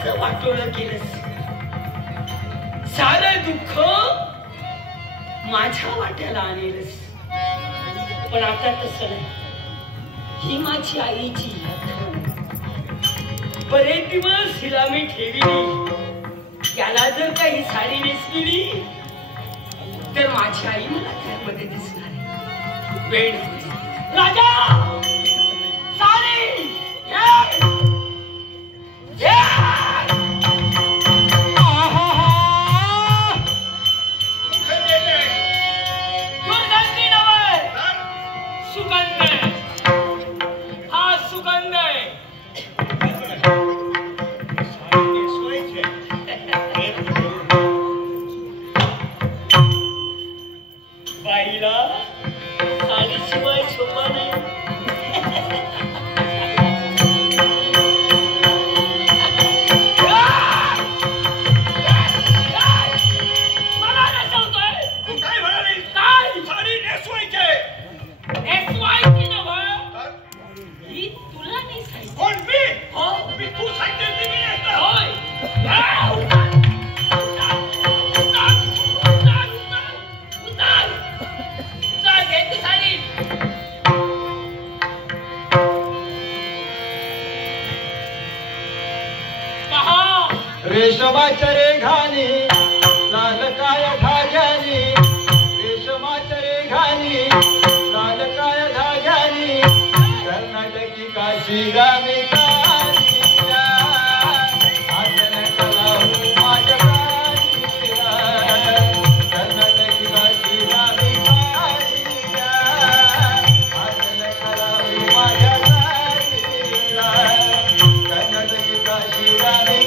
दुःखाचं वाटोळं केलंस. सारं दुःख माझ्या वाट्याला आणेलस. पण आता तसं नाही. ही माझी आईची आठवण. बरेच दिवस हिला मी ठेवली. त्याला जर काही साडी नेसली तर माझी आई मला त्यामध्ये दिसणार. वेळ राजा साडी सुगंध. हा सुगंध बाईला साडीशिवाय शोभा नाही. रेशमाच्या रेघानी लाल काय धाग्यानी. रेशमाच्या रेघानी लाल काय धाग्यानी. कर्नाटकी काशी गामी काशीला आसन कलावू माझ्या काशीला. कर्नाटकी काशी गामी काशीला आसन कलावू माझ्या काशीला. कर्नाटकी काशी गामी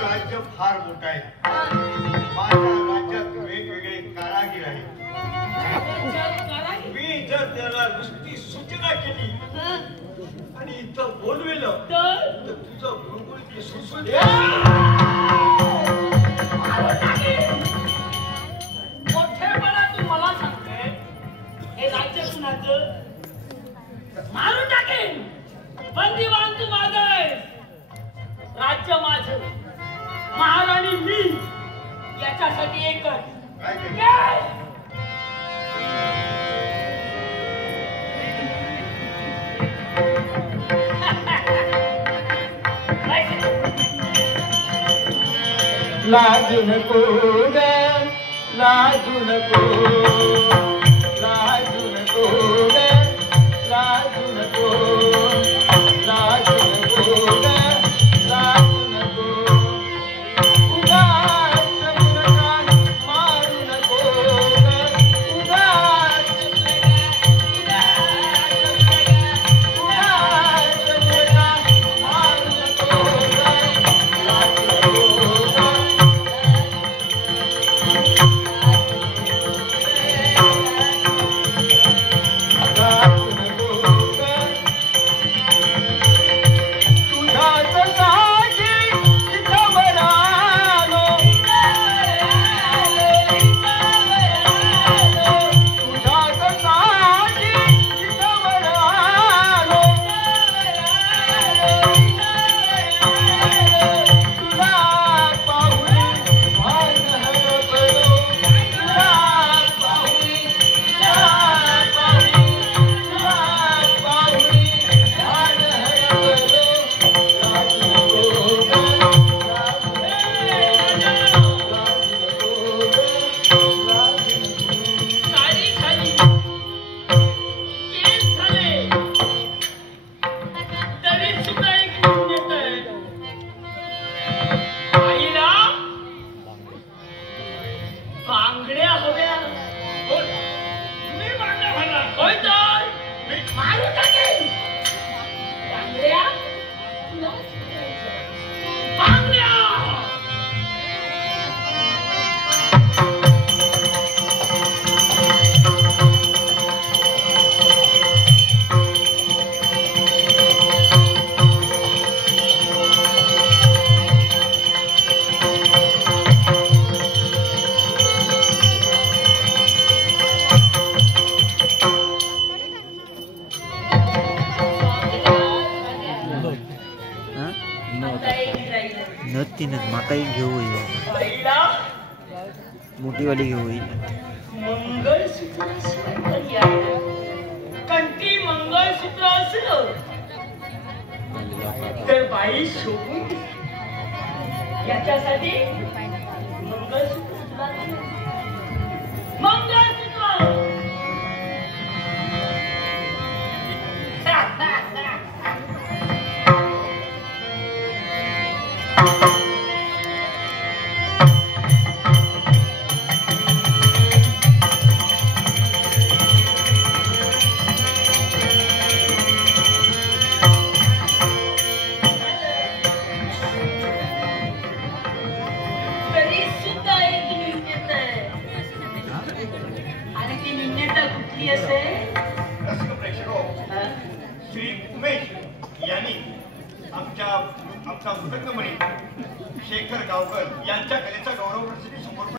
राज्य फार मोठा आहे. माझ्या राज्यात वेगवेगळे कारागीर आहेत. मी जर त्याला नुसती सूचना केली आणि इथं बोलवेलं तर तुझं गुळगुळीत सुसुत. मोठेपणा तू मला सांगते. हे राज्य कुणाचं? मारून टाकेन. बंदीवान तू माझं आहे. राज्य माझं. महाराणी मी. याच्यासाठी एकच लाजू नको ग लाजू नको लाजू नको ग लाजू नको लाजू नको ग लाजू नको उगाच मुनकान येईनच माका घेऊ होईल बाईला मोठीवाली घेऊ होईल मंगळसूत्राशिवाय पर्याय कंठी मंगळसूत्र असलं तर बाई शोभून दिसते. याच्यासाठी मंगळसूत्र तुला नाही. मंगळसूत्र तरी सुद्धा एक न्यूनता आहे. आणि ती न्यूनता कुठली असेल? रसिक प्रेक्षको, हा? श्री उमेश यांनी आमचा मृदंगमणी शेखर गावकर यांच्या कलेचा गौरव प्रसिद्धी समोर